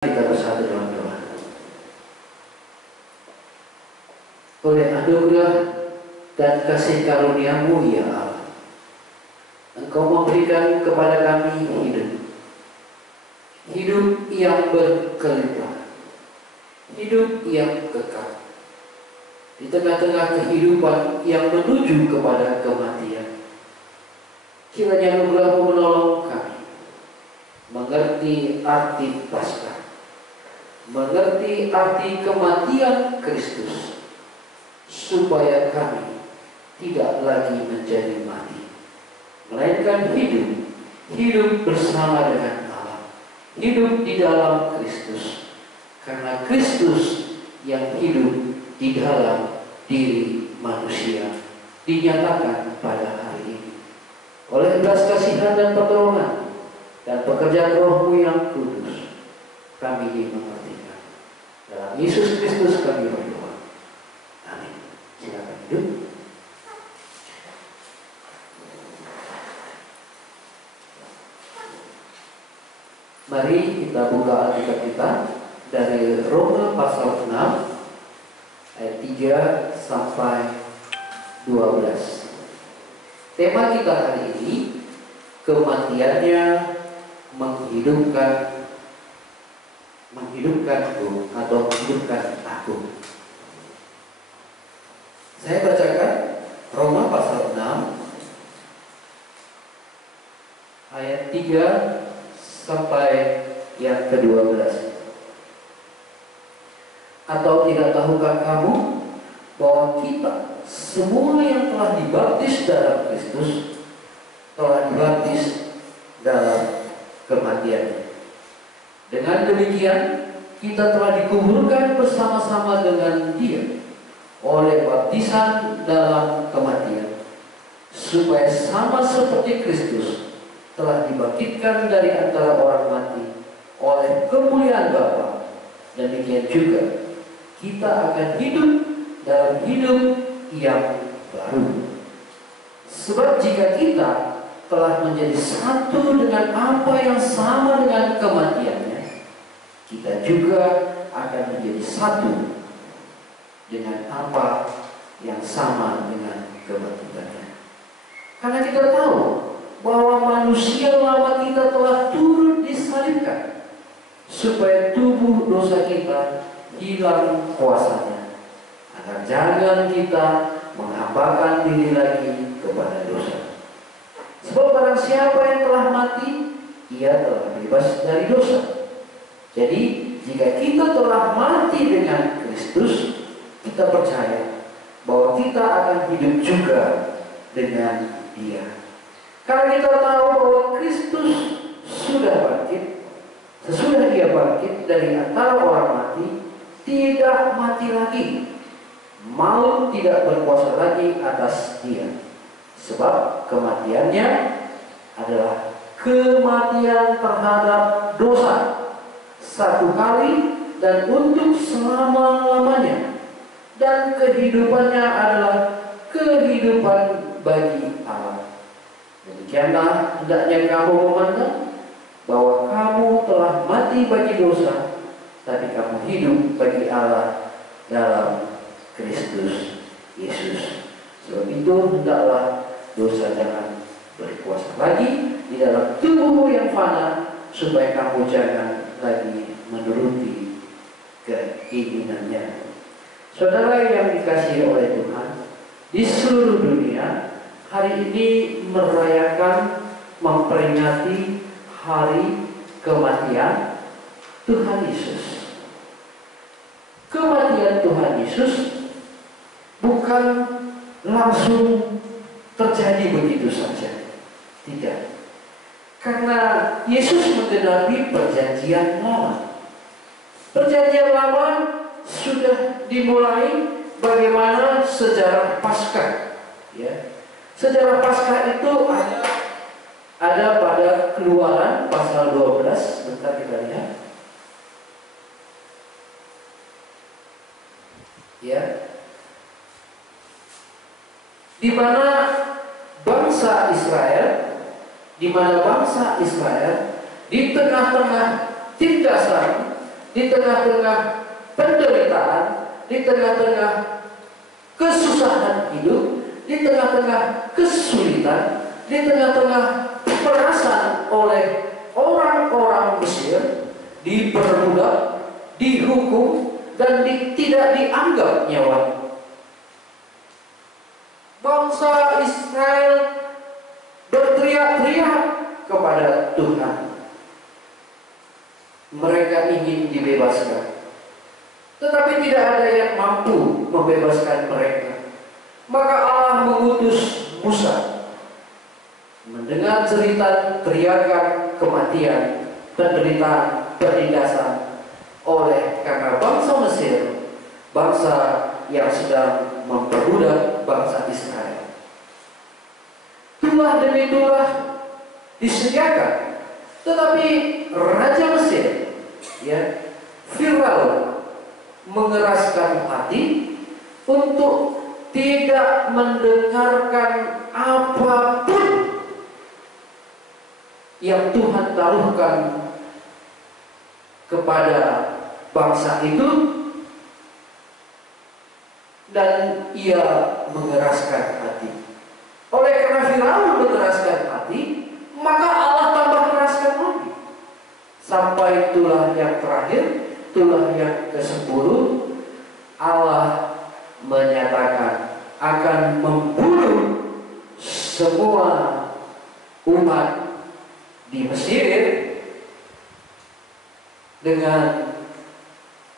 Kita bersatu dalam doa. Oleh anugerah dan kasih karunia-Mu ya Allah, Engkau memberikan kepada kami hidup yang berkelimpahan, hidup yang kekal di tengah-tengah kehidupan yang menuju kepada kematian. Kiranya anugerah-Mu menolong kami mengerti arti Paskah, mengerti arti kematian Kristus, supaya kami tidak lagi menjadi mati, melainkan hidup bersama dengan Allah, hidup di dalam Kristus, karena Kristus yang hidup di dalam diri manusia dinyatakan pada hari ini oleh belas kasihan dan pertolongan dan pekerjaan Roh-Mu yang kudus. Kami dimengertikan. Dalam Yesus Kristus kami berdoa. Amin. Silakan duduk. Mari kita buka Alkitab kita dari Roma pasal 6 ayat 3 sampai 12. Tema kita hari ini, kematiannya menghidupkanku atau menghidupkan aku. Saya bacakan Roma pasal 6 ayat 3 sampai yang ke-12. Atau tidak tahukah kamu bahwa kita semua yang telah dibaptis dalam Kristus telah dibaptis dalam kematian. Dengan demikian kita telah dikuburkan bersama-sama dengan Dia oleh baptisan dalam kematian, supaya sama seperti Kristus telah dibangkitkan dari antara orang mati oleh kemuliaan Bapa, demikian juga kita akan hidup dalam hidup yang baru. Sebab jika kita telah menjadi satu dengan apa yang sama dengan kematiannya, kita juga akan menjadi satu dengan apa yang sama dengan kebangkitannya. Karena kita tahu bahwa manusia lama kita telah turut disalibkan, supaya tubuh dosa kita hilang kuasanya, agar jangan kita menghambakan diri lagi kepada dosa. Sebab barang siapa yang telah mati, ia telah bebas dari dosa. Jadi jika kita telah mati dengan Kristus, kita percaya bahwa kita akan hidup juga dengan Dia. Karena kita tahu bahwa Kristus sudah bangkit, sesudah Dia bangkit dari antara orang mati, tidak mati lagi. Maut tidak berkuasa lagi atas Dia. Sebab kematiannya adalah kematian terhadap dosa, satu kali dan untuk selama-lamanya. Dan kehidupannya adalah kehidupan bagi Allah. Demikianlah hendaknya kamu memandang bahwa kamu telah mati bagi dosa, tapi kamu hidup bagi Allah dalam Kristus Yesus. Sebab itu hendaklah dosa jangan berkuasa lagi di dalam tubuhmu yang fana, supaya kamu jangan lagi menuruti keinginannya. Saudara yang dikasihi oleh Tuhan, di seluruh dunia hari ini merayakan, memperingati hari kematian Tuhan Yesus. Kematian Tuhan Yesus bukan langsung terjadi begitu saja. Tidak. Karena Yesus menggenapi perjanjian lama. Perjanjian lama sudah dimulai bagaimana sejarah Paskah. Ya. Sejarah Paskah itu ada pada Keluaran pasal 12. Bentar kita lihat. Ya. Di mana bangsa Israel di tengah-tengah tindasan di tengah-tengah penderitaan, di tengah-tengah kesusahan hidup, di tengah-tengah kesulitan, di tengah-tengah perasaan oleh orang-orang Mesir, diperbudak, dihukum, dan tidak dianggap nyawa. Bangsa Israel berteriak-teriak kepada Tuhan. Mereka ingin dibebaskan, tetapi tidak ada yang mampu membebaskan mereka. Maka Allah mengutus Musa. Mendengar cerita teriakan kematian, penderitaan, penindasan karena bangsa Mesir, bangsa yang sedang memperbudak bangsa Israel. Tulah demi tulah disediakan, tetapi Raja Mesir, Firaun, mengeraskan hati untuk tidak mendengarkan apapun yang Tuhan taruhkan kepada bangsa itu, dan ia mengeraskan hati. Oleh karena Firaun mengeraskan hati, maka Allah tambah keraskan lagi. Sampai tulah yang terakhir, tulah yang ke-10, Allah menyatakan akan membunuh semua umat di Mesir dengan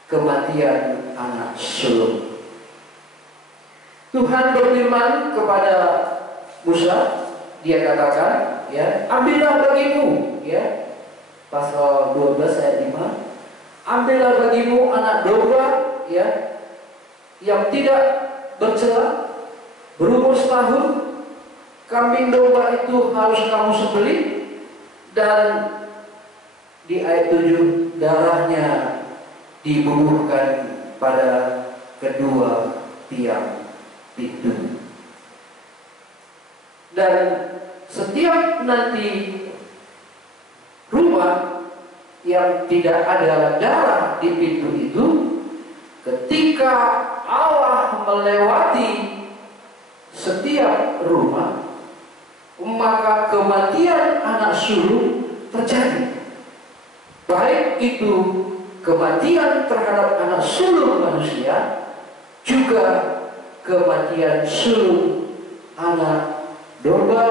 kematian anak sulung. Tuhan berfirman kepada Musa, dia katakan, ambillah bagimu, pasal 12 ayat 5, ambillah bagimu anak domba, yang tidak bercela, berumur setahun. Kambing domba itu harus kamu sembelih, dan di ayat 7, darahnya dibubuhkan pada kedua tiang pintu. Dan setiap nanti rumah yang tidak ada darah di pintu itu, ketika Allah melewati setiap rumah, maka kematian anak sulung terjadi. Baik itu kematian terhadap anak sulung manusia, juga kematian sulung anak domba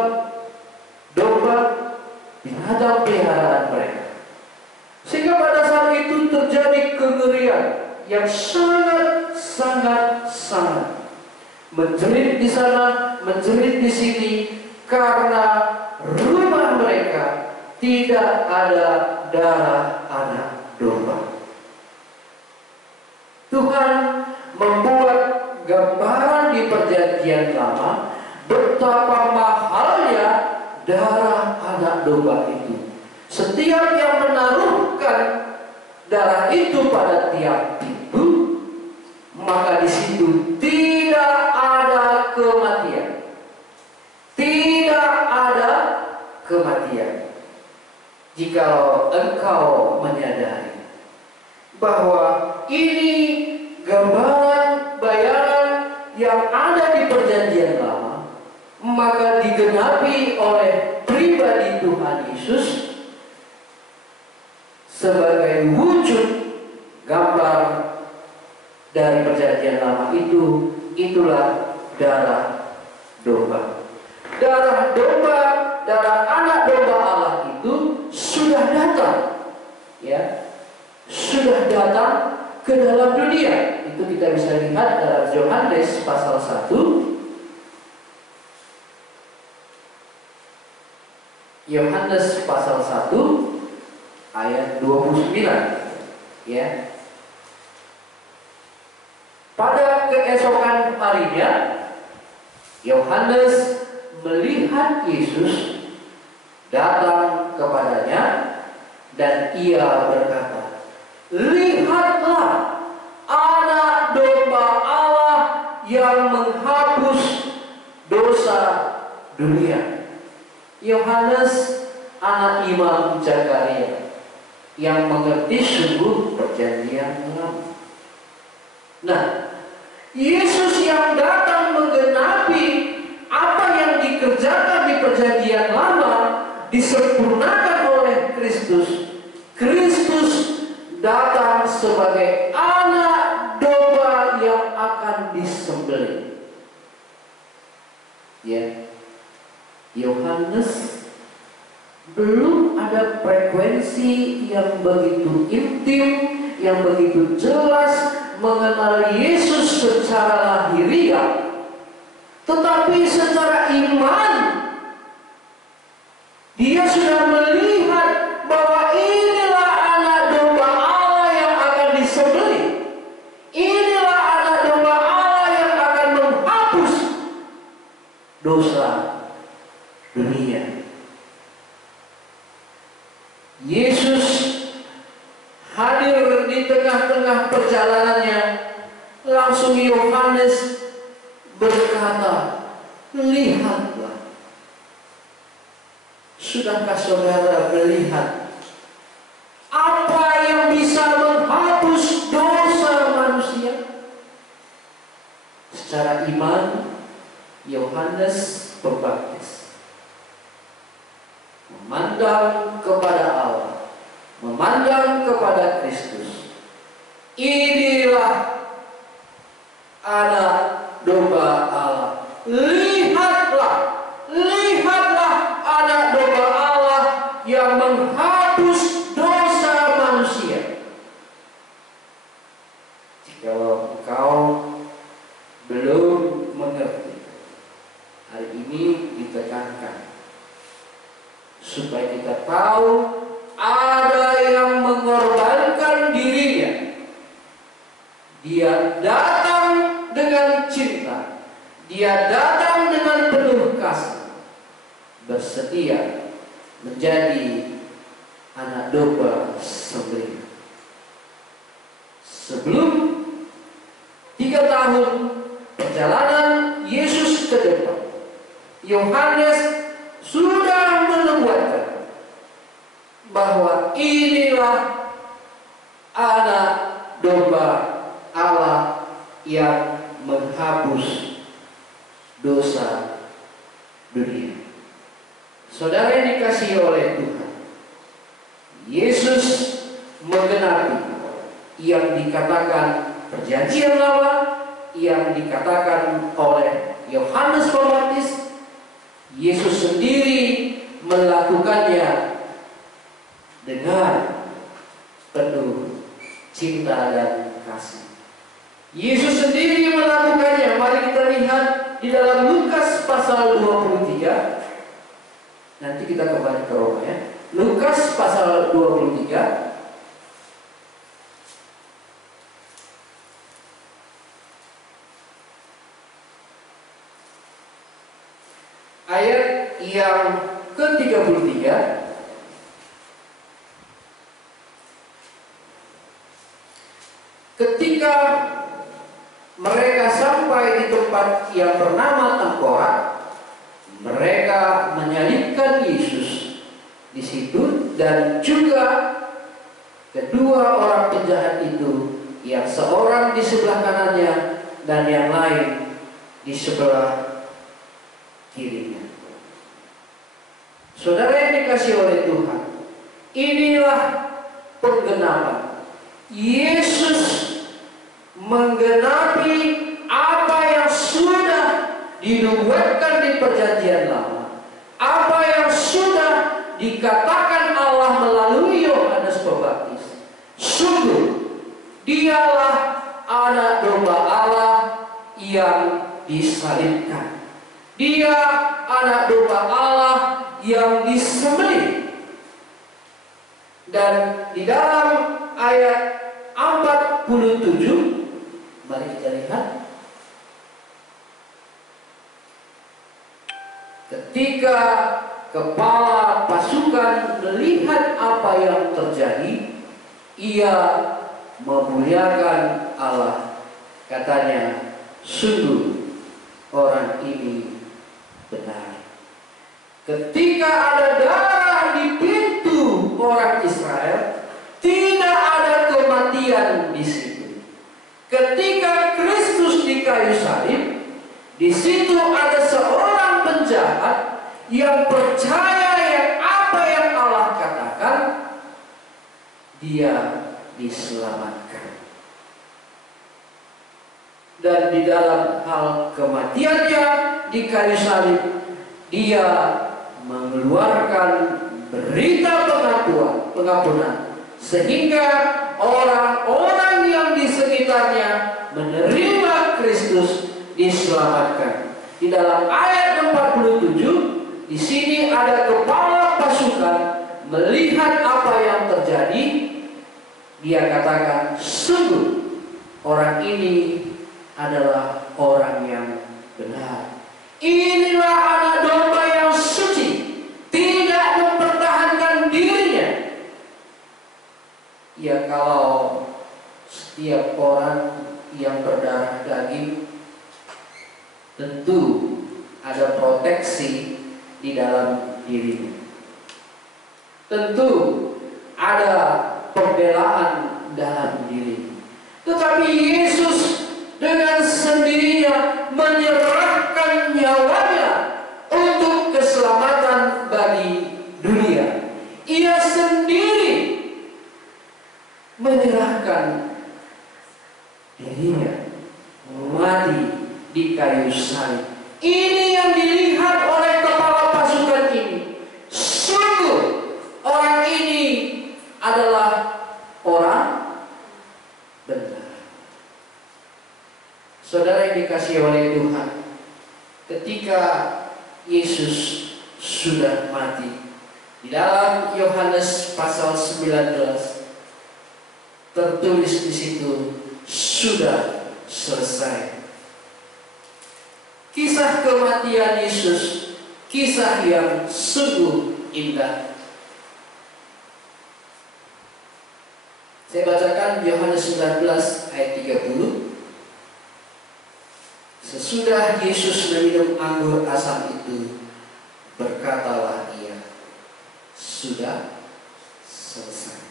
binatang peliharaan mereka. Sehingga pada saat itu terjadi kengerian yang sangat menjerit di sana, menjerit di sini, karena rumah mereka tidak ada darah anak domba. Tuhan membuat gambaran di Perjanjian Lama betapa mahalnya darah anak domba itu. Setiap yang menaruhkan darah itu pada tiap pintu, maka di situ tidak ada kematian. Tidak ada kematian. Jikalau engkau menyadari bahwa ini gambaran bayangan yang ada di Perjanjian Lama, maka digenapi oleh pribadi Tuhan Yesus sebagai wujud gambar dari Perjanjian Lama itu. Itulah darah domba. Darah domba, darah anak domba Allah itu sudah datang, sudah datang ke dalam dunia. Itu kita bisa lihat dalam Yohanes pasal 1. Yohanes pasal 1 ayat 29, Pada keesokan harinya Yohanes melihat Yesus datang kepadanya, dan ia berkata, "Lihatlah anak domba Allah yang menghapus dosa dunia." Yohanes anak Imam Zakaria yang mengerti sungguh perjanjian Nah, Yesus yang datang menggenapi apa yang dikerjakan di perjanjian lama disempurnakan oleh Kristus. Kristus datang sebagai anak domba yang akan disembelih. Ya, Yohanes belum ada frekuensi yang begitu intim, yang begitu jelas mengenal Yesus secara lahiriah, tetapi secara iman dia sudah melihat bahwa inilah anak domba Allah yang akan disembelih. Inilah anak domba Allah yang akan menghapus dosa dunia. Yesus hadir di tengah-tengah perjalanannya. Langsung Yohanes berkata, lihatlah. Sudahkah saudara melihat apa yang bisa menghapus dosa manusia? Secara iman, Yohanes Pembaptis memandang kepada Allah, memandang kepada Kristus. Inilah anak domba Allah. Lihatlah, lihatlah anak domba Allah yang menghapus dosa manusia. Jikalau engkau belum mengerti, hari ini ditekankan supaya kita tahu ada yang mengorbankan dirinya. Dia datang dengan cinta, dia datang dengan penuh kasih, bersedia menjadi anak domba sembelih. Sebelum 3 tahun perjalanan Yesus ke depan, Yohanes sudah menubuatkan bahwa inilah anak domba Allah yang menghapus dosa dunia. Saudara yang dikasihi oleh Tuhan, Yesus menggenapi yang dikatakan perjanjian lama, yang dikatakan oleh Yohanes Pembaptis. Yesus sendiri melakukannya dengan penuh cinta dan kasih. Yesus sendiri melakukannya. Mari kita lihat di dalam Lukas pasal 23. Nanti kita kembali ke Roma ya. Lukas pasal 23. Ayat yang ke-33. Ketika mereka sampai di tempat yang bernama Tengkorak, mereka menyalibkan Yesus di situ, dan juga kedua orang penjahat itu, yang seorang di sebelah kanannya dan yang lain di sebelah kirinya. Saudara yang dikasihi oleh Tuhan, inilah penggenapan. Yesus menggenapi apa yang sudah dinubuatkan di perjanjian lama, apa yang sudah dikatakan Allah melalui Yohanes Pembaptis. Sungguh dialah anak domba Allah yang disalibkan. Dia anak domba Allah yang disembelih. Dan di dalam ayat 47, mari kita lihat. Ketika kepala pasukan melihat apa yang terjadi, ia memuliakan Allah. Katanya, sungguh orang ini benar. Ketika ada darah di pintu orang Israel, tidak ada kematian di situ. Ketika di kayu salib, di situ ada seorang penjahat yang percaya yang apa yang Allah katakan, dia diselamatkan. Dan di dalam hal kematiannya di kayu salib, dia mengeluarkan berita pengampunan, sehingga orang-orang yang di sekitarnya menerima Kristus diselamatkan. Di dalam ayat 47, di sini ada kepala pasukan melihat apa yang terjadi. Dia katakan, sungguh orang ini adalah orang yang benar. Inilah anak domba yang suci, tidak mempertahankan dirinya. Ya, kalau setiap orang yang berdarah daging, tentu ada proteksi di dalam dirinya. Tentu ada pembelaan dalam diri. Tetapi Yesus dengan sendirinya menyerahkan nyawanya untuk keselamatan bagi dunia. Ia sendiri menyerahkan dirinya mati di kayu salib. Ini yang dilihat oleh kepala pasukan ini. Sungguh orang ini adalah orang benar. Saudara yang dikasihi oleh Tuhan, ketika Yesus sudah mati, di dalam Yohanes pasal 19 tertulis di situ, sudah selesai. Kisah kematian Yesus, kisah yang sungguh indah. Saya bacakan Yohanes 19 ayat 30. Sesudah Yesus meminum anggur asam itu, berkatalah ia, sudah selesai.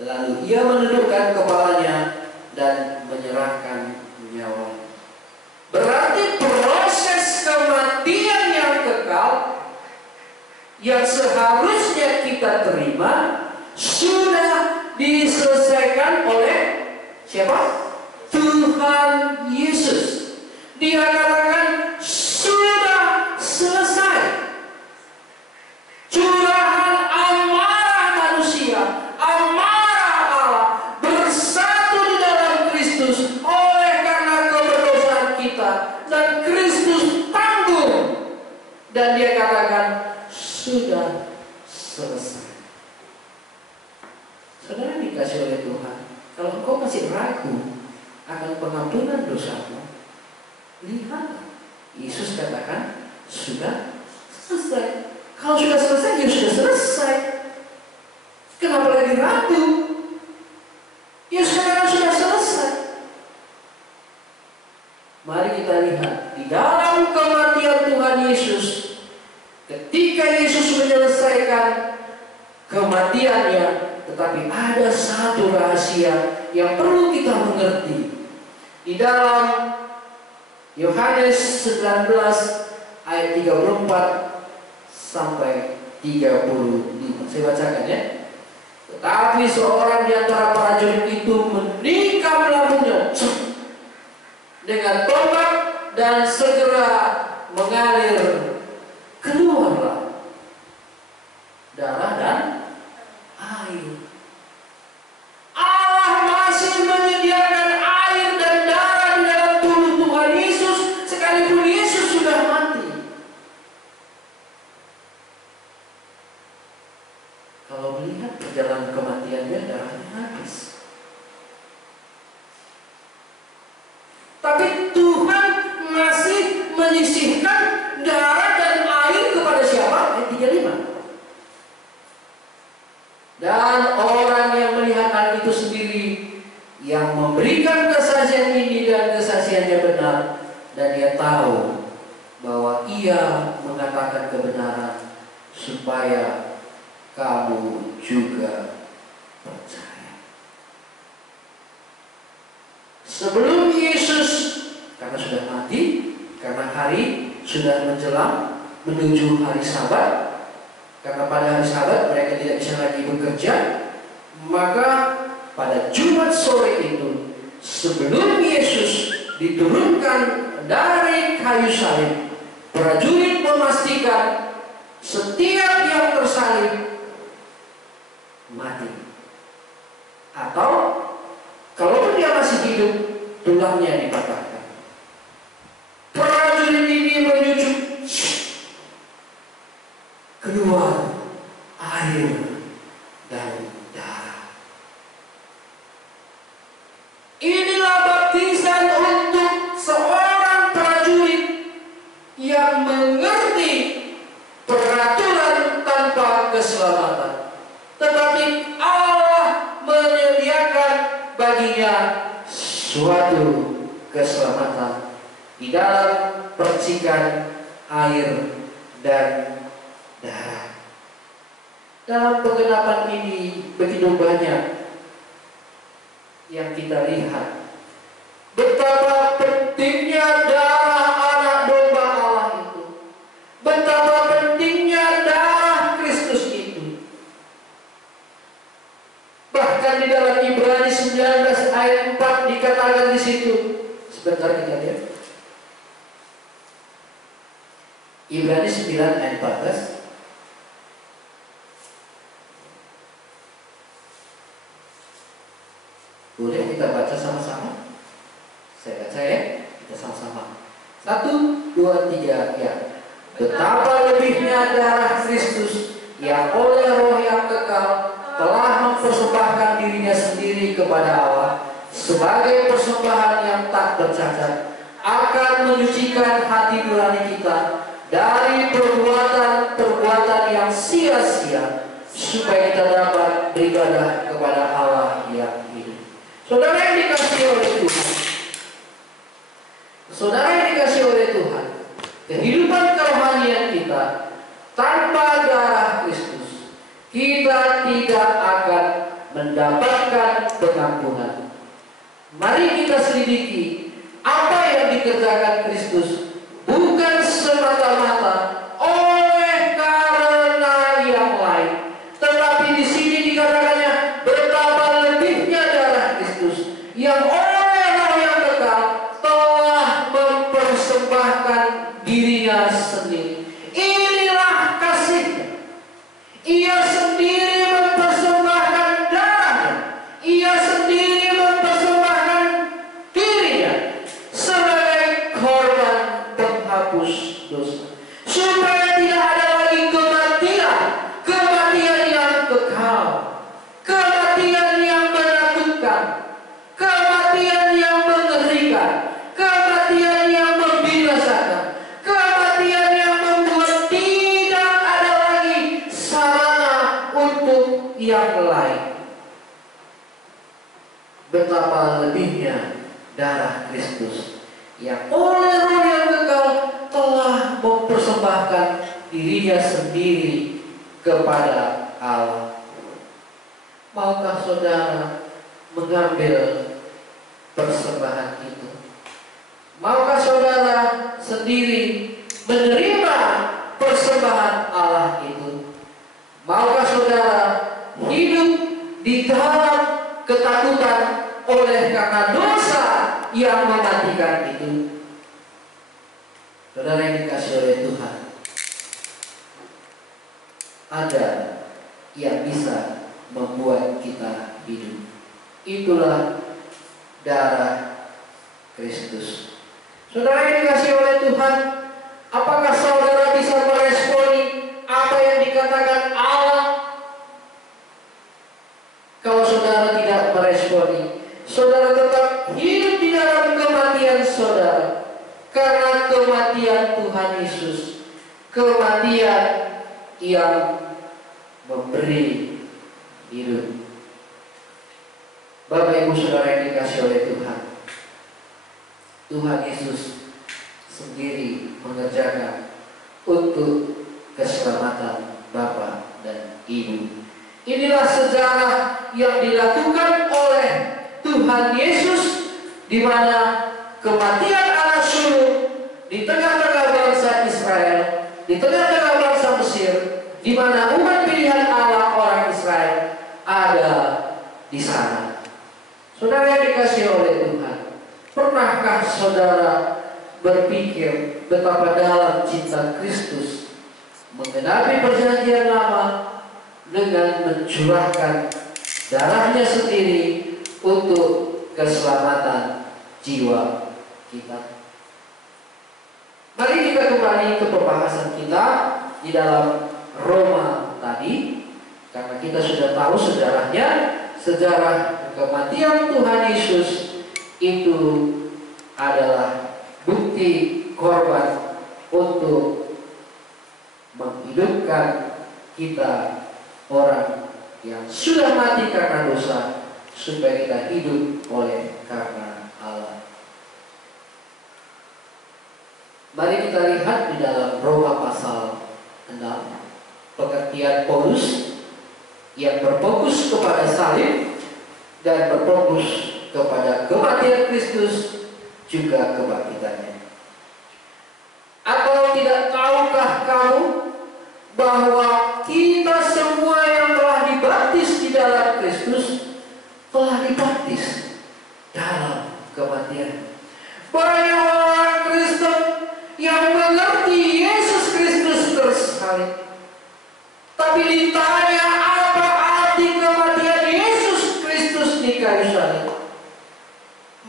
Lalu ia menundukkan kepalanya dan menyerahkan nyawanya. Berarti proses kematian yang kekal yang seharusnya kita terima sudah diselesaikan oleh siapa? Tuhan Yesus. Dia katakan sudah selesai. Curahan amarah manusia, amarah Allah bersatu di dalam Kristus oleh karena keberdosaan kita, dan Kristus tanggung. Dan dia katakan sudah selesai. Saudara dikasih oleh Tuhan, kalau engkau masih ragu akan pengampunan dosamu, lihat, Yesus katakan sudah selesai. Kalau sudah selesai, ya sudah selesai. Kenapa lagi ragu? Yesus katakan sudah selesai. Mari kita lihat di dalam kematian Tuhan Yesus. Ketika Yesus menyelesaikan kematiannya, tetapi ada satu rahasia yang perlu kita mengerti. Di dalam Yohanes 19 ayat 34 sampai 35. Saya bacakan ya. Tetapi seorang di antara prajurit itu menikam lambungnya dengan tombak, dan segera mengalir keluarlah darah dan air. Allah masih menyediakan air dan darah di dalam tubuh Tuhan Yesus sekalipun Yesus sudah mati. Kalau melihat perjalanan kematiannya, darahnya habis. Tapi Tuhan masih menyisihkan darah dan air kepada siapa? Ayat 35. Dan orang yang melihat hal itu sendiri, yang memberikan kesaksian ini dan kesaksiannya benar, dan dia tahu bahwa ia mengatakan kebenaran, supaya kamu juga percaya. Sebelum Yesus, karena sudah mati, karena hari sudah menjelang menuju hari Sabat. Karena pada hari Sabat mereka tidak bisa lagi bekerja, maka pada Jumat sore itu, sebelum Yesus diturunkan dari kayu salib, prajurit memastikan setiap yang tersalib mati, atau kalaupun dia masih hidup, tulangnya dipatahkan. Prajurit ini menyucuk, keluar air dan darah. Inilah baptisan untuk seorang prajurit yang mengerti peraturan tanpa keselamatan, tetapi Allah menyediakan baginya suatu keselamatan di dalam percikan air dan darah. Dalam penggenapan ini begitu banyak yang kita lihat betapa pentingnya darah anak domba Allah itu, betapa pentingnya darah Kristus itu. Bahkan di dalam Ibrani 19 ayat 4 dikatakan di situ, sebentar kita lihat. Ibrani 9 ayat 14. Boleh kita baca sama-sama? Saya baca ya, kita sama-sama. 1, 2, 3, ya. Betapa lebihnya darah Kristus yang oleh Roh yang kekal telah mempersembahkan dirinya sendiri kepada Allah sebagai persembahan yang tak bercacat, akan menyucikan hati nurani kita dari perbuatan-perbuatan yang sia-sia, supaya kita dapat beribadah kepada Allah yang hidup. Saudara yang dikasihi oleh Tuhan, saudara yang dikasihi oleh Tuhan, kehidupan kerohanian kita tanpa darah Kristus, kita tidak akan mendapatkan pengampunan. Mari kita selidiki apa yang dikerjakan Kristus, bukan semata-mata oleh karena yang lain, tetapi di sini dikatakannya betapa lebihnya darah Kristus yang oleh Roh yang kekal telah mempersembahkan dirinya sendiri. Inilah kasihnya. Ia sendiri mempersembahkan darahnya, ia sendiri mempersembahkan dirinya sebagai korban penghapus dosa, supaya tidak ada lagi kematian, kematian yang kekal, kematian yang menakutkan, kematian yang mengerikan, kematian yang membinasakan, kematian yang membuat tidak ada lagi sarana untuk yang lain. Betapa lebihnya darah Kristus yang oleh Roh yang kekal telah mempersembahkan dirinya sendiri kepada Allah. Maukah saudara mengambil persembahan itu? Maukah saudara sendiri menerima persembahan Allah itu? Maukah saudara hidup di dalam ketakutan oleh karena dosa yang mematikan itu? Saudara yang dikasihi oleh Tuhan, ada yang bisa membuat kita hidup. Itulah darah Kristus. Saudara yang dikasihi oleh Tuhan, apakah saudara bisa meresponi apa yang dikatakan Allah? Kalau saudara tidak meresponi, saudara tetap hidup di dalam kematian saudara, karena kematian Tuhan Yesus, kematian yang memberi hidup. Bapak Ibu saudara yang dikasihi oleh Tuhan, Tuhan Yesus sendiri mengerjakan untuk keselamatan Bapak dan Ibu. Inilah sejarah yang dilakukan oleh Tuhan Yesus, di mana kematian anak dulu di tengah-tengah bangsa Israel, di tengah-tengah bangsa Mesir, di mana umat pilihan Allah orang Israel ada di sana. Saudara yang dikasihi oleh Tuhan, pernahkah saudara berpikir betapa dalam cinta Kristus menggenapi perjanjian lama dengan mencurahkan darahnya sendiri untuk keselamatan jiwa kita? Mari kita kembali ke pembahasan kita di dalam Roma tadi, karena kita sudah tahu sejarahnya. Sejarah kematian Tuhan Yesus itu adalah bukti korban untuk menghidupkan kita, orang yang sudah mati karena dosa, supaya kita hidup oleh karena Allah. Mari kita lihat di dalam Roma pasal 6, pengertian Paulus yang berfokus kepada salib dan berfokus kepada kematian Kristus juga kebangkitannya. Atau tidak tahukah kamu bahwa kita semua yang telah dibaptis di dalam Kristus telah dibaptis dalam kematian? Banyak orang Kristen yang mengerti Yesus Kristus tersalib, tapi ditanya apa arti kematian Yesus Kristus di kayu salib,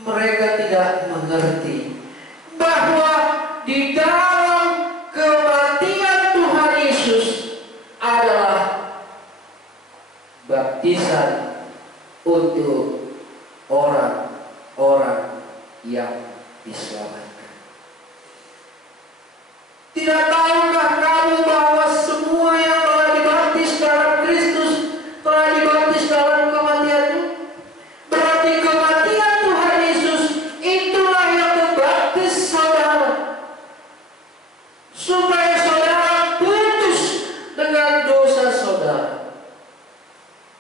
mereka tidak mengerti bahwa di dalam kematian Tuhan Yesus adalah baptisan untuk orang-orang yang diselamatkan. Tidak tahukah kamu bahwa semua yang telah dibaptis dalam Kristus telah dibaptis dalam kematiannya? Berarti kematian Tuhan Yesus itulah yang membaptis saudara, supaya saudara putus dengan dosa saudara,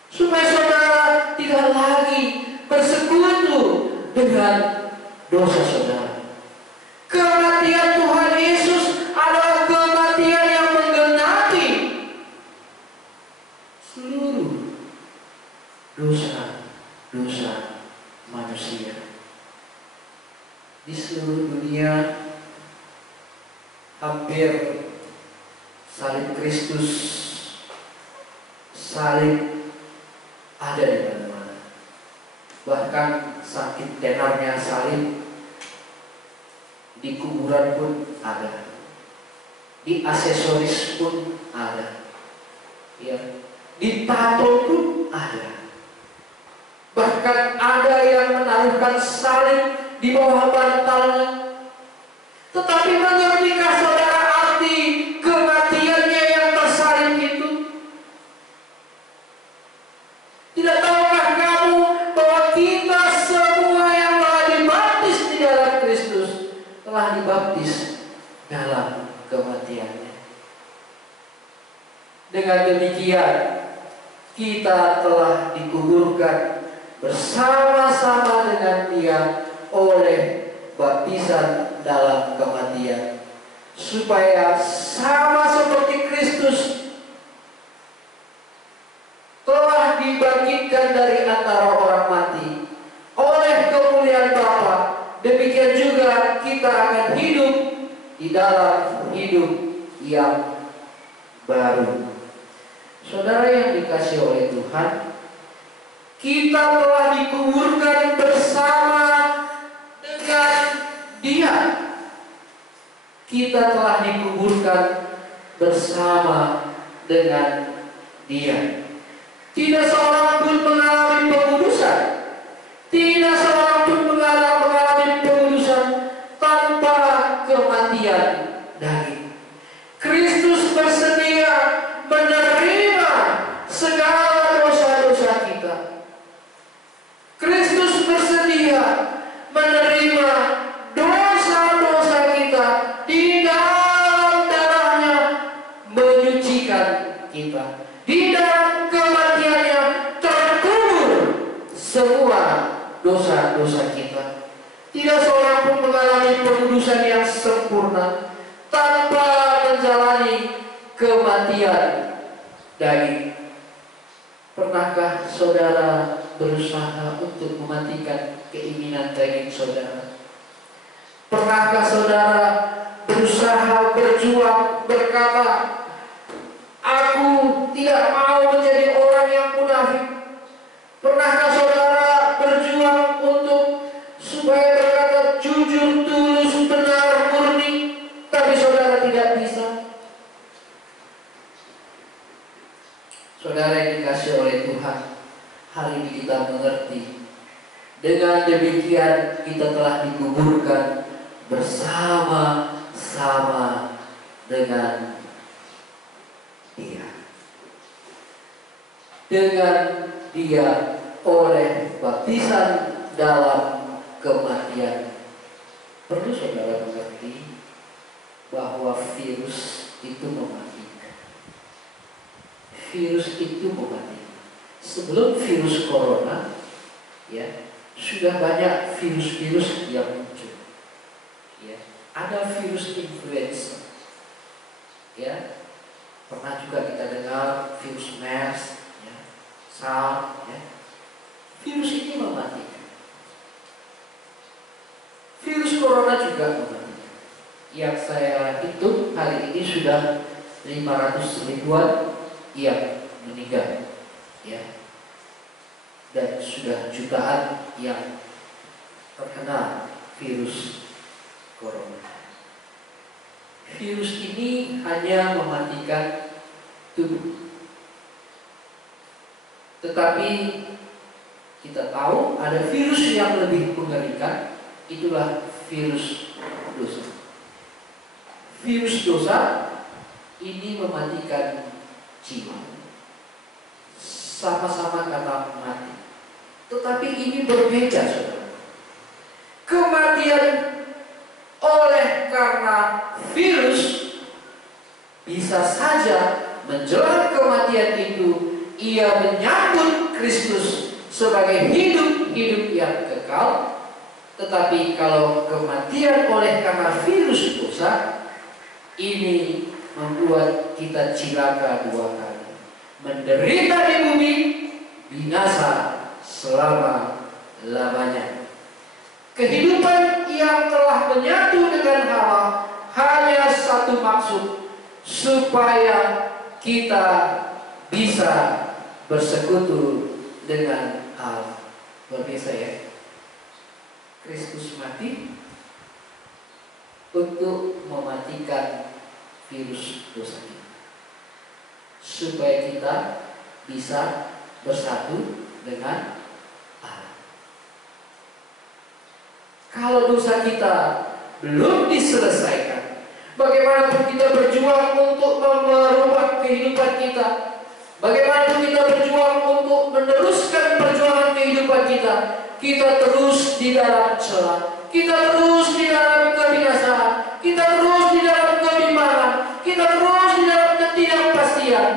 supaya saudara tidak lagi bersekutu dengan dosa saudara. Kematian Tuhan Yesus adalah kematian yang menggenapi seluruh dosa manusia di seluruh dunia. Hampir salib Kristus, salib ada di mana-mana. Bahkan saking tenarnya salib, di kuburan pun ada, di aksesoris pun ada, ya, di tato pun ada. Bahkan ada yang menaruhkan salib di bawah bantalnya. Tetapi mengertikah saudara arti kematiannya yang tersalib itu? Tidak tahukah kamu bahwa kita semua yang telah dibaptis di dalam Kristus telah dibaptis dalam kematiannya? Dengan demikian kita telah dikuburkan bersama-sama dengan Dia oleh baptisan dalam kematian, supaya sama seperti Kristus telah dibangkitkan dari antara orang mati oleh kemuliaan Bapa, demikian juga kita akan hidup di dalam hidup yang baru. Saudara yang dikasihi oleh Tuhan, kita telah dikuburkan bersama dengan Dia. Kita telah dikuburkan bersama dengan Dia. Tidak seorang pun mengalami pengudusan, tidak seorang pun mengalami pengudusan tanpa kematian daging. Kristus bersedia menerima segala dosa-dosa kita. Kristus bersedia menerima dosa-dosa kita, di dalam darahnya menyucikan kita, di dalam kematiannya terkubur semua dosa-dosa kita. Tidak seorang pun mengalami pengudusan yang sempurna tanpa menjalani kematian daging. Pernahkah saudara berusaha untuk mematikan keinginan daging saudara? Pernahkah saudara berusaha berjuang berkata, aku tidak mau menjadi orang yang munafik? Pernahkah saudara berjuang untuk supaya berkata jujur, tulus, benar, murni, tapi saudara tidak bisa? Saudara yang dikasih oleh Tuhan, hari ini kita mengerti. Dengan demikian kita telah dikuburkan bersama-sama dengan Dia. Dengan Dia oleh baptisan dalam kematian. Perlu saudara mengerti bahwa virus itu mematikan. Virus itu mematikan. Sebelum virus corona, ya, sudah banyak virus-virus yang muncul. Ya, ada virus influenza. Ya, pernah juga kita dengar virus MERS, ya, SARS, ya. Virus ini mematikan. Virus corona juga mematikan. Yang saya hitung hari ini sudah 500 ribuan yang meninggal, ya, dan sudah jutaan yang terkena virus corona. Virus ini hanya mematikan tubuh, tetapi kita tahu ada virus yang lebih mengerikan, itulah virus dosa. Virus dosa ini mematikan jiwa. Sama-sama kata mati, tetapi ini berbeda, saudara. Kematian oleh karena virus bisa saja menjelang kematian itu ia menyambut Kristus sebagai hidup yang kekal. Tetapi kalau kematian oleh karena virus dosa, ini membuat kita cilaka dua kali. Menderita di bumi, binasa selama-lamanya. Kehidupan yang telah menyatu dengan Allah hanya satu maksud, supaya kita bisa bersekutu dengan Allah. Luar biasa, ya. Kristus mati untuk mematikan virus dosa kita, supaya kita bisa bersatu dengan Allah. Kalau dosa kita belum diselesaikan, bagaimanapun kita berjuang untuk merubah kehidupan kita, bagaimanapun kita berjuang untuk meneruskan perjuangan kehidupan kita, kita terus di dalam celah, kita terus di dalam kebinasaan, kita terus di dalam kebimbangan, kita terus di dalam ketidakpastian.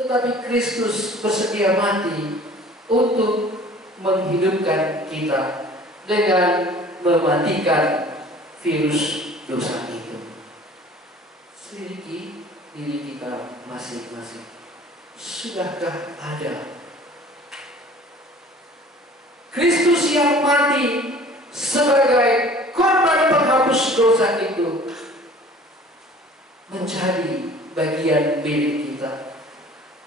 Tetapi Kristus bersedia mati untuk menghidupkan kita dengan mematikan virus dosa itu. Selidiki diri kita masing-masing. Sudahkah ada Kristus yang mati sebagai korban penghapus dosa itu menjadi bagian milik kita?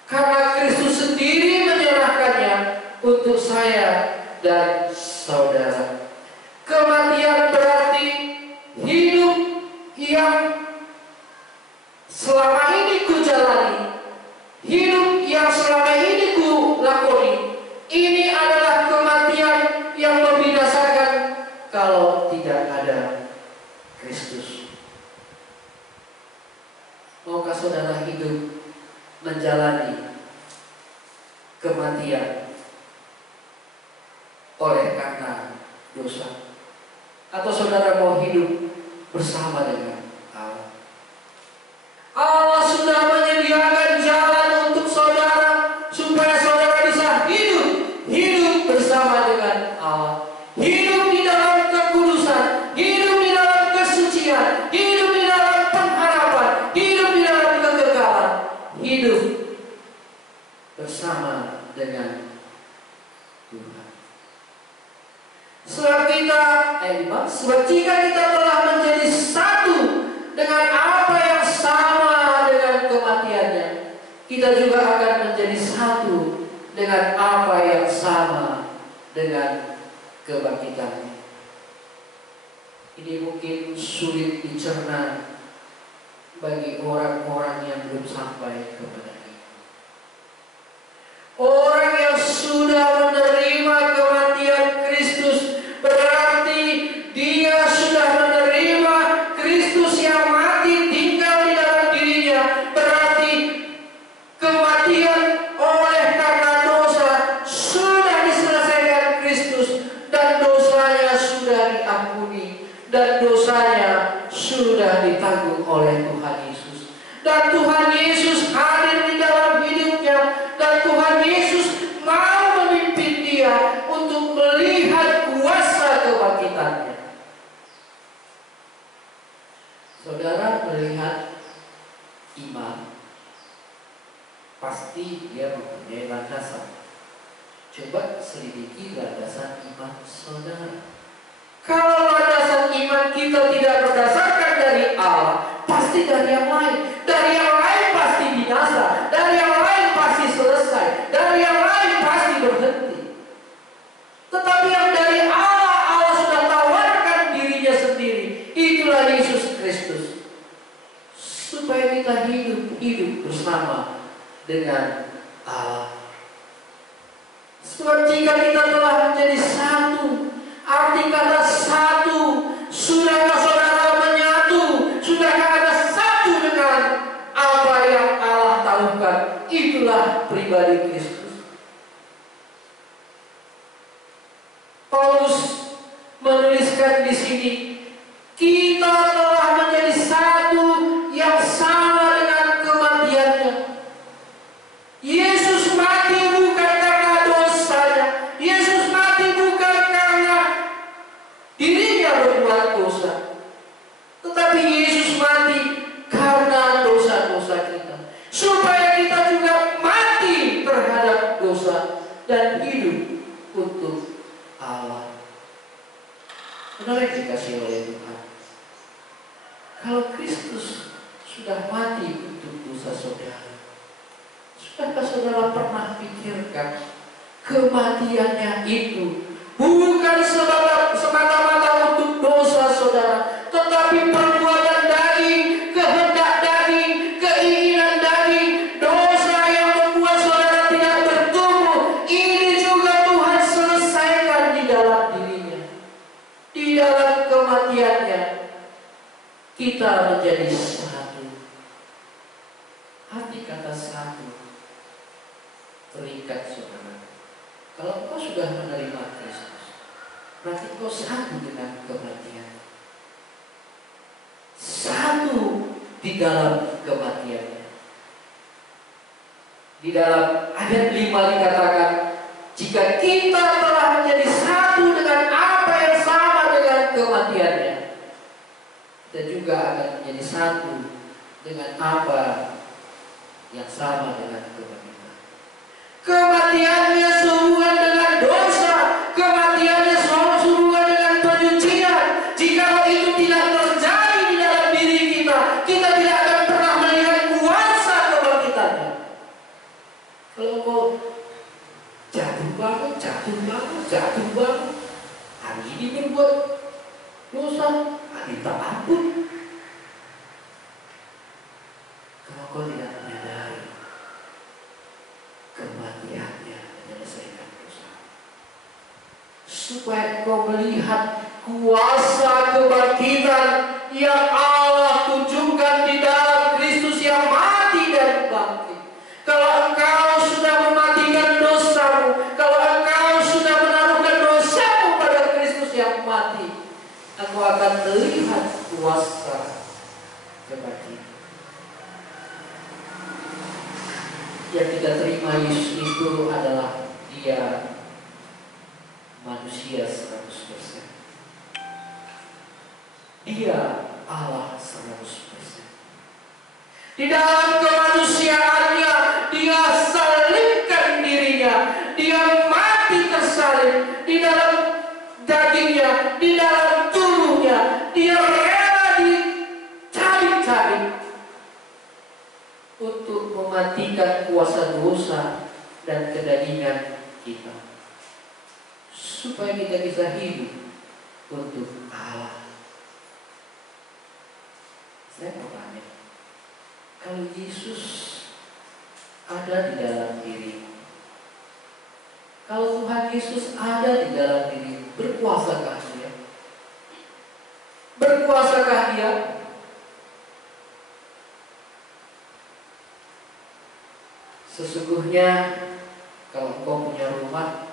Karena Kristus sendiri menyerahkannya untuk saya dan saudara. Kematian berarti hidup yang selama ini ku jalani, hidup yang selama ini ku lakoni, ini adalah kematian yang membinasakan kalau tidak ada Kristus. Maukah saudara hidup menjalani kematian oleh karena dosa? Atau saudara mau hidup bersama dengan Allah? Allah sudah menyediakan jalan untuk saudara supaya saudara bisa hidup bersama dengan Allah, hidup di dalam Sebab jika kita telah menjadi satu dengan apa yang sama dengan kematiannya, kita juga akan menjadi satu dengan apa yang sama dengan kebangkitannya. Ini mungkin sulit dicerna bagi orang-orang yang belum sampai kepada ini. Orang yang sudah menerima kematian Kristus berarti dia sudah menerima Kristus yang mati tinggal di dalam dirinya. Berarti kematian oleh karena dosa sudah diselesaikan Kristus, dan dosanya sudah diampuni, dan dosanya sudah ditanggung oleh Tuhan Yesus. Dan Tuhan Yesus hadir di dalam hidupnya, dan Tuhan Yesus mau memimpin dia untuk melihat kuasa kebangkitannya. Saudara melihat iman, pasti dia mempunyai landasan. Coba selidiki landasan iman saudara. Kalau landasan iman kita tidak berdasarkan dari Allah, pasti dari yang lain. Dari yang lain pasti binasa, dari yang lain pasti selesai, dari yang lain pasti berhenti. Tetapi yang dari Allah, Allah sudah tawarkan dirinya sendiri. Itulah Yesus Kristus, supaya kita hidup bersama dengan Allah. Sebab jika kita telah menjadi satu, arti kata satu, sudahkah saudara menyatu? Sudahkah Anda satu dengan apa yang Allah tahukan? Itulah pribadi Kristus. Paulus menuliskan di sini, kita telah menjadi satu yang sama dengan kematiannya. Yesus mati bukan karena dosanya. Yesus mati bukan karena dirinya berbuat dosa, tetapi Yesus mati karena dosa-dosa kita, supaya kita juga mati terhadap dosa dan hidup untuk Allah. Saudara yang dikasihi oleh Tuhan, kalau Kristus sudah mati untuk dosa saudara, sudahkah saudara pernah pikirkan kematiannya itu bukan semata-mata untuk dosa saudara, tetapi perbuatan daging, kehendak daging, keinginan daging, dosa yang membuat saudara tidak bertumbuh. Ini juga Tuhan selesaikan di dalam dirinya. Di dalam kematiannya kita menjadi satu. Arti kata satu, terikat saudara. Kalau engkau sudah menerima Kristus, berarti engkau satu dengan kematian. Satu di dalam kematiannya. Di dalam ayat 5 dikatakan, jika kita telah menjadi satu dengan apa yang sama dengan kematiannya, kita juga akan menjadi satu dengan apa yang sama dengan kematian. Kematiannya sehubungan dengan dosa, kematiannya sehubungan dengan penyucian. Jika itu tidak terjadi di dalam diri kita, kita tidak akan pernah melihat kuasa kebangkitannya. Kalau kau jatuh banget, hari ini berbuat dosa, hari tak ampun. Kalau kau tidak menyadari kematiannya menyelesaikan dosa, supaya kau melihat kuasa kebangkitan yang Allah tunjukkan di dalam Kristus yang mati dan bangkit. Kalau engkau sudah mematikan dosamu, kalau engkau sudah menaruhkan dosamu pada Kristus yang mati, engkau akan melihat kuasa kebangkitan. Yang kita terima Yesus itu adalah dia manusia 100%. Dia Allah 100%. Di dalam kemanusiaannya dia salibkan dirinya, dia mati tersalib. Di dalam daging memberikan kuasa dosa dan kedagingan kita, supaya kita bisa hidup untuk Allah. Saya mau tanya, kalau Yesus ada di dalam diri, kalau Tuhan Yesus ada di dalam diri, berkuasakah Dia? Berkuasakah Dia? Sesungguhnya kalau engkau punya rumah,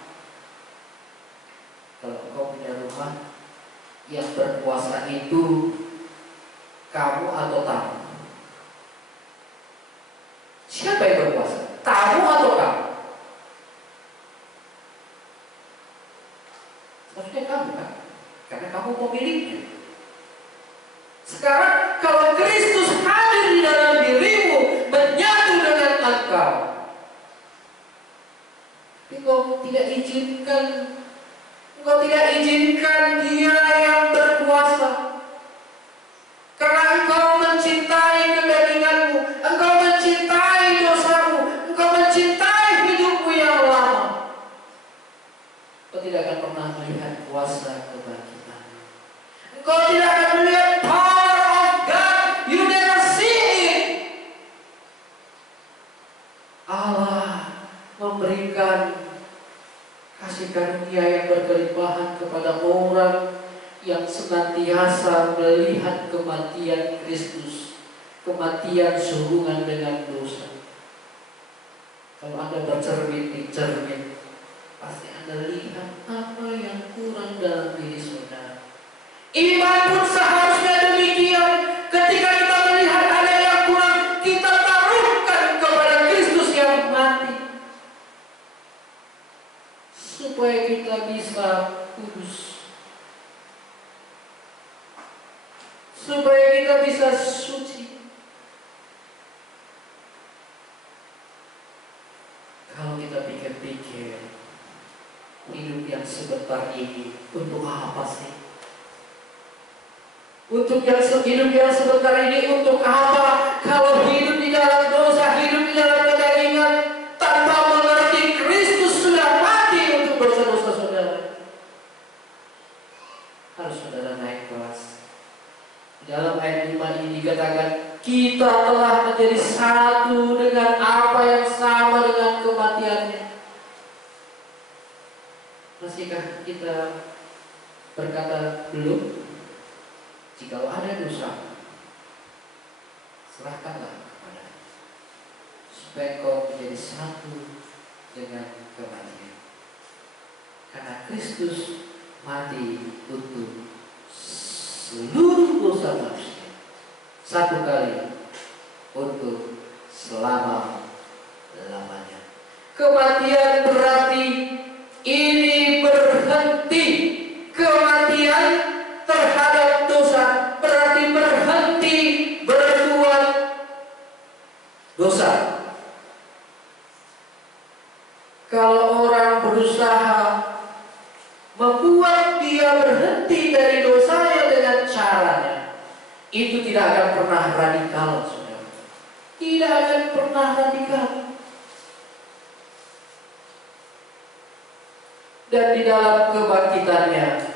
yang berkuasa itu kamu atau tamu? Siapa yang berkuasa? Tamu atau kamu? Maksudnya kamu kan? Karena kamu pemiliknya. Sekarang kalau Kristus hadir di dalam dirimu, menyatu dengan engkau, engkau tidak izinkan Dia yang berkuasa. Karena engkau mencintai kedaginganmu, engkau mencintai dosamu, engkau mencintai hidupmu yang lama, engkau tidak akan pernah melihat kuasa kebangkitan. Engkau tidak akan melihat power of God. You never see it. Allah memberikan kasih karunia yang berkelimpahan kepada orang yang senantiasa melihat kematian Kristus, kematian sehubungan dengan dosa. Kalau Anda bercermin di cermin, pasti Anda lihat apa yang kurang dalam diri saudara. Iman pun seharusnya demikian. Ketika kita melihat ada yang kurang, kita taruhkan kepada Kristus yang mati, supaya kita bisa kudus, supaya kita bisa suci. Kalau kita pikir-pikir, hidup yang sebentar ini untuk apa sih? Hidup yang sebentar ini untuk apa? Kalau hidup di dalam dosa, hidup di dalam kedagingan, tanpa mengerti Kristus sudah mati untuk dosa-dosa saudara. Harus saudara naik kelas. Dalam ayat 5 ini dikatakan, kita telah menjadi satu dengan apa yang sama dengan kematiannya. Masihkah kita berkata belum? Jikalau ada dosa, serahkanlah kepada, supaya kau menjadi satu dengan kematian. Karena Kristus mati untuk seluruh dosa manusia, satu kali untuk selama-lamanya. Kematian berarti ini berhenti. Kematian terhadap dosa berarti berhenti berbuat dosa. Kalau orang berusaha membuat dia berhenti dari dosanya dengan caranya, itu tidak akan pernah radikal, saudara. Tidak akan pernah radikal. Dan di dalam kebangkitannya,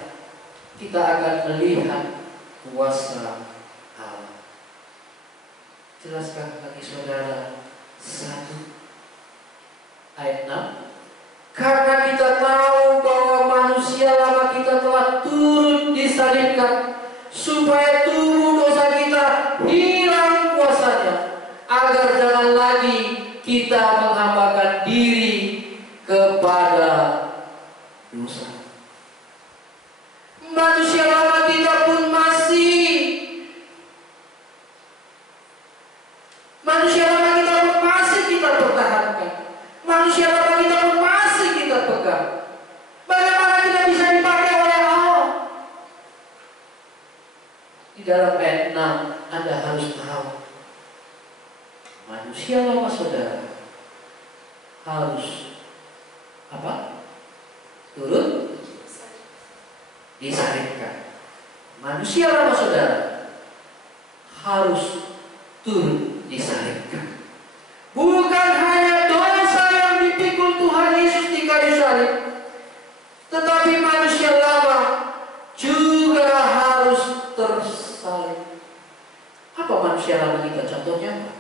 kita akan melihat kuasa Allah. Jelaskan bagi saudara 1 ayat 6. Karena kita tahu bahwa manusia lama kita telah turun disalibkan, supaya tubuh dosa kita hilang kuasanya, agar jangan lagi kita menghambakan diri kepada dosa. Manusia lama kita pun masih kita pertahankan. Manusia lama kita pun masih kita pegang. Bagaimana kita bisa dipakai oleh Allah? Di dalam ayat 6 Anda harus tahu, manusia lama saudara harus apa? Turun disalibkan. Manusia lama saudara harus turun disalibkan. Bukan hanya tersalib, tetapi manusia lama juga harus tersalib. Apa manusia lama kita? Contohnya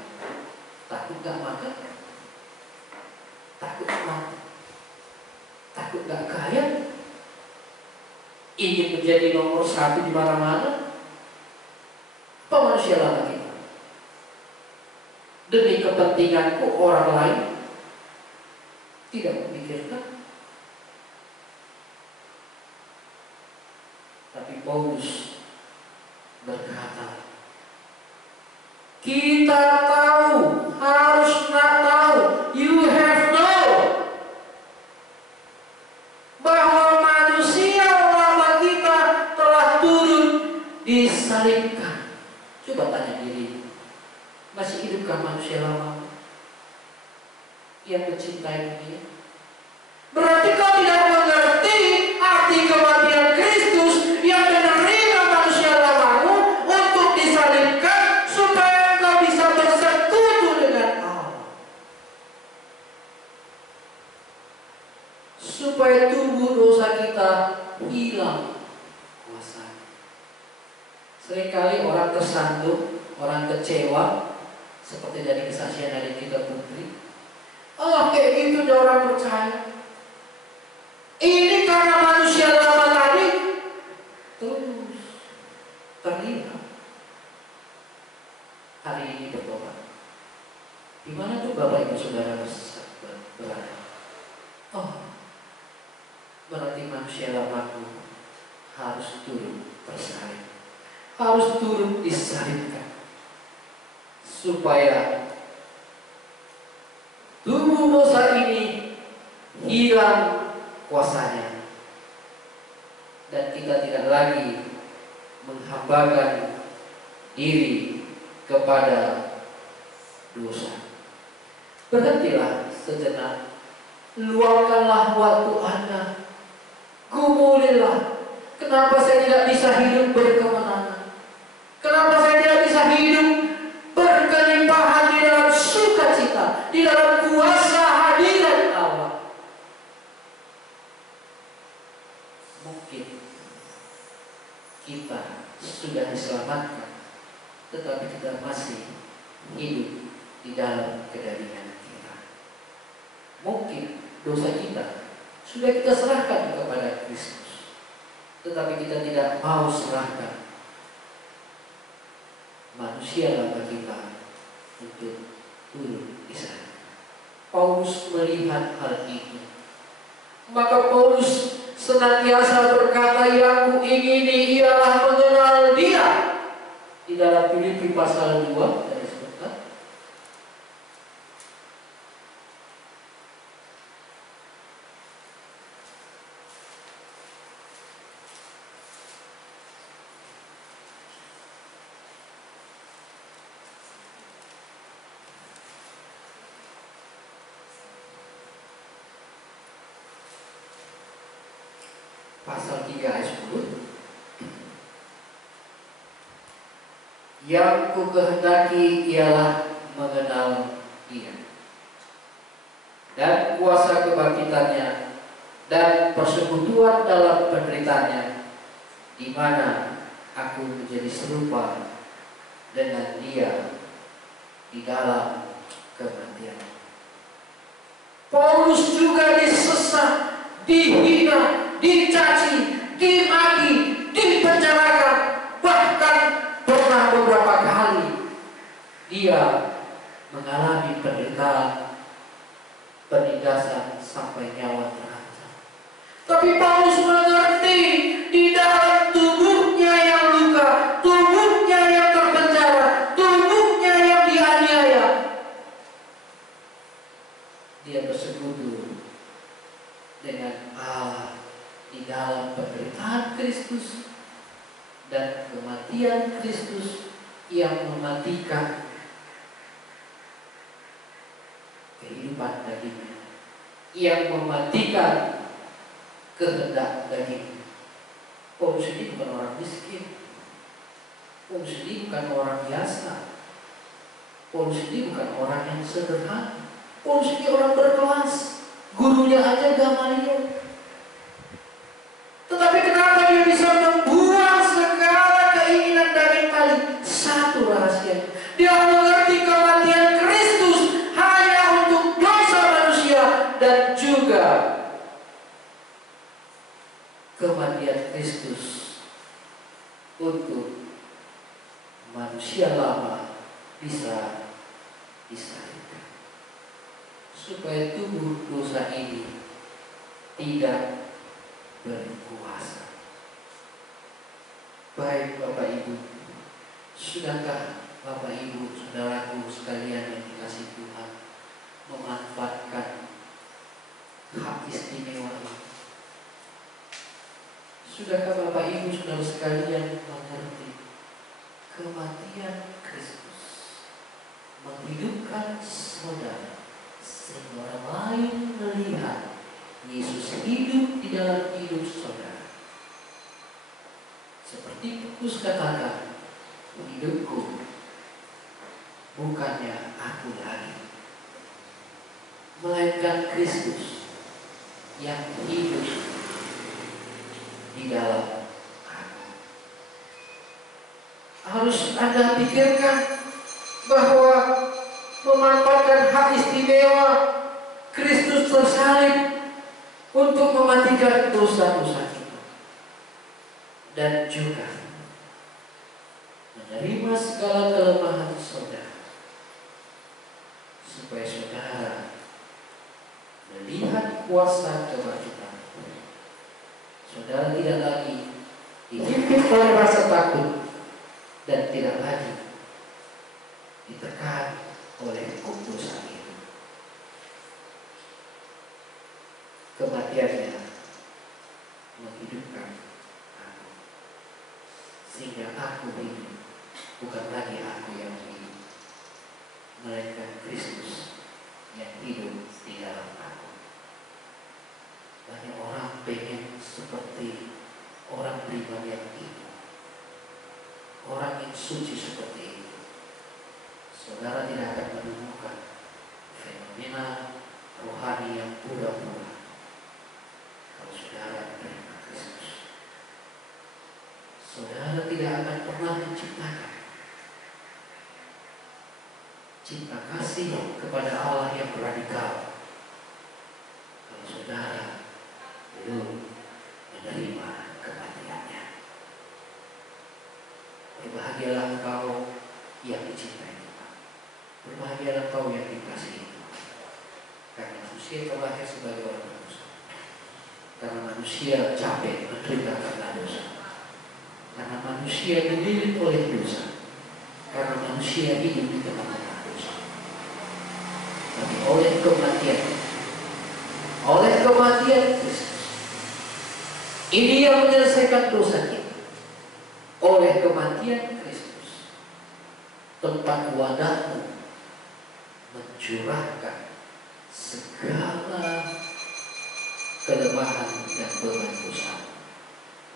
takut gak makan, takut mati, takut gak kaya, ingin menjadi nomor satu di mana-mana. Apa manusia lama kita? Demi kepentinganku orang lain tidak memikirkan. Tapi Paulus berkata, kita tahu, harus tahu, you have know, bahwa manusia lama kita telah turun disalibkan. Coba tanya diri, masih hidupkah manusia lama yang mencintai dunia? Berarti kau tidak mengerti arti kematian Kristus yang menerima manusia lamamu untuk disalibkan supaya engkau bisa bersekutu dengan Allah, supaya tubuh dosa kita hilang kuasa. Seringkali orang tersandung, orang kecewa, seperti dari kesaksian dari kita Putri. Oh, kayak gitu orang percaya. Ini karena manusia lama tadi terus terlihat. Hari ini bertobat. Di mana tuh Bapak Ibu Saudara berada? Oh, berarti manusia lamaku harus turun bersalib, harus turun disalibkan, supaya tubuh dosa ini hilang kuasanya, dan kita tidak lagi menghambakan diri kepada dosa. Berhentilah sejenak, luangkanlah waktu Anda, gumulilah. Kenapa saya tidak bisa hidup berkemenangan? Kenapa saya tidak bisa hidup berkelimpahan di dalam sukacita, di dalam kuasa hadirat Allah? Mungkin kita sudah diselamatkan, tetapi kita masih hidup di dalam kedalian kita. Mungkin dosa kita sudah kita serahkan kepada Kristus, tetapi kita tidak mau serahkan manusia lama kita untuk turun di sana. Paulus melihat hal itu, maka Paulus senantiasa berkata, yang kuingini ialah mengenal Dia. Di dalam Filipi pasal 2 dari sebentar. Pasal 3 ayat 10. Yang ku kehendaki ialah mengenal Dia dan kuasa kebangkitannya dan persekutuan dalam penderitaannya, di mana aku menjadi serupa dengan Dia di dalam kematian. Paulus juga disesat, dihina, dicaci, dimaki, dipenjarakan, bahkan pernah beberapa kali dia mengalami penderitaan, penindasan sampai nyawa terancam. Tapi Paulus mengerti di dalam tubuhnya yang luka, tubuhnya yang terpenjara, tubuhnya yang dianiaya, dia bersekutu dengan Allah di dalam penderitaan Kristus dan kematian Kristus yang mematikan kehidupan dagingnya, yang mematikan kehendak dagingnya. Paulus ini bukan orang miskin, Paulus ini bukan orang biasa, Paulus ini bukan orang yang sederhana, Paulus ini orang berkelas, gurunya aja Gamaliel. Tetapi kenapa dia bisa membuang segala keinginan daging tadi? Satu rahasia. Dia mengerti kematian Kristus hanya untuk dosa manusia dan juga kematian Kristus untuk manusia lama bisa disalibkan, supaya tubuh dosa ini tidak berkuasa. Baik Bapak Ibu, sudahkah Bapak Ibu, saudaraku sekalian yang dikasihi Tuhan, memanfaatkan hak istimewa ini? Sudahkah Bapak Ibu, saudara sekalian mengerti kematian Kristus menghidupkan saudara, sehingga orang lain melihat Yesus hidup di dalam hidup saudara? Seperti Paulus katakan, hidupku bukannya aku lagi, melainkan Kristus yang hidup di dalam aku. Harus Anda pikirkan bahwa memanfaatkan hak istimewa Kristus tersalib untuk mematikan dosa-dosa kita, dan juga menerima segala kelemahan saudara, supaya saudara melihat kuasa kebangkitan. Saudara tidak lagi dihimpit oleh rasa takut dan tidak lagi ditekan oleh hukum dosa itu. Kematiannya menghidupkan aku, sehingga aku hidup. Bukan lagi aku yang hidup, melainkan Kristus yang hidup di dalam aku. Banyak orang pengen seperti orang beriman yang itu, orang yang suci seperti itu. Saudara tidak akan menemukan fenomena rohani yang pura-pura kalau saudara menerima Kristus. Saudara tidak akan pernah menciptakan cinta kasih kepada Allah yang radikal kalau saudara belum menerima kematiannya. Berbahagialah engkau yang dicintai Tuhan. Berbahagialah engkau yang dikasihi Tuhan. Karena manusia terlahir sebagai orang berdosa. Karena manusia capek menderita karena dosa. Karena manusia dililit oleh dosa. Karena manusia hidup di tengah-tengah dosa. Tapi oleh kematian Kristus, ini yang menyelesaikan dosa kita. Oleh kematian Kristus, tempat wadahmu mencurahkan segala kelemahan dan beban dosa,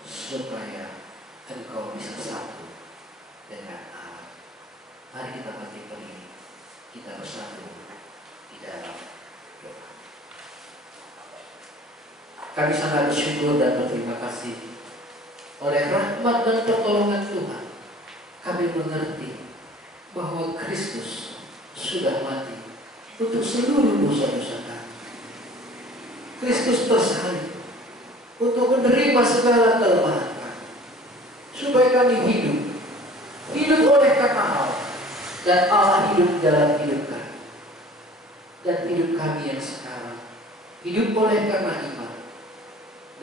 supaya engkau bisa satu dengan Allah. Mari kita bangkit berdiri, kita bersatu di dalam doa. Kami sangat bersyukur dan berterima kasih oleh rahmat dan pertolongan Tuhan. Kami mengerti bahwa Kristus sudah mati untuk seluruh dosa-dosa kami. Kristus tersalib untuk menerima segala kelemahan kami, supaya kami hidup oleh karena Allah, dan Allah hidup dalam hidup kami. Dan hidup kami yang sekarang hidup oleh karena iman,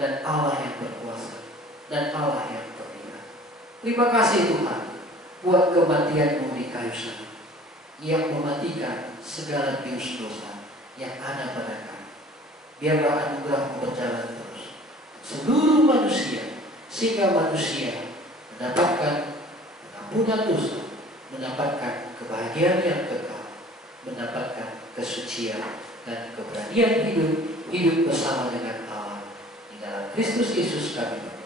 dan Allah yang berkuasa, dan Allah yang terlihat. Terima kasih Tuhan buat kematian-Mu di kayu salib yang mematikan segala bius dosa yang ada pada kami. Biarlah anugerah-Mu berjalan terus seluruh manusia, sehingga manusia mendapatkan pengampunan dosa, mendapatkan kebahagiaan yang kekal, mendapatkan kesucian dan keberanian hidup bersama dengan Allah. Di dalam Kristus Yesus kami berdoa.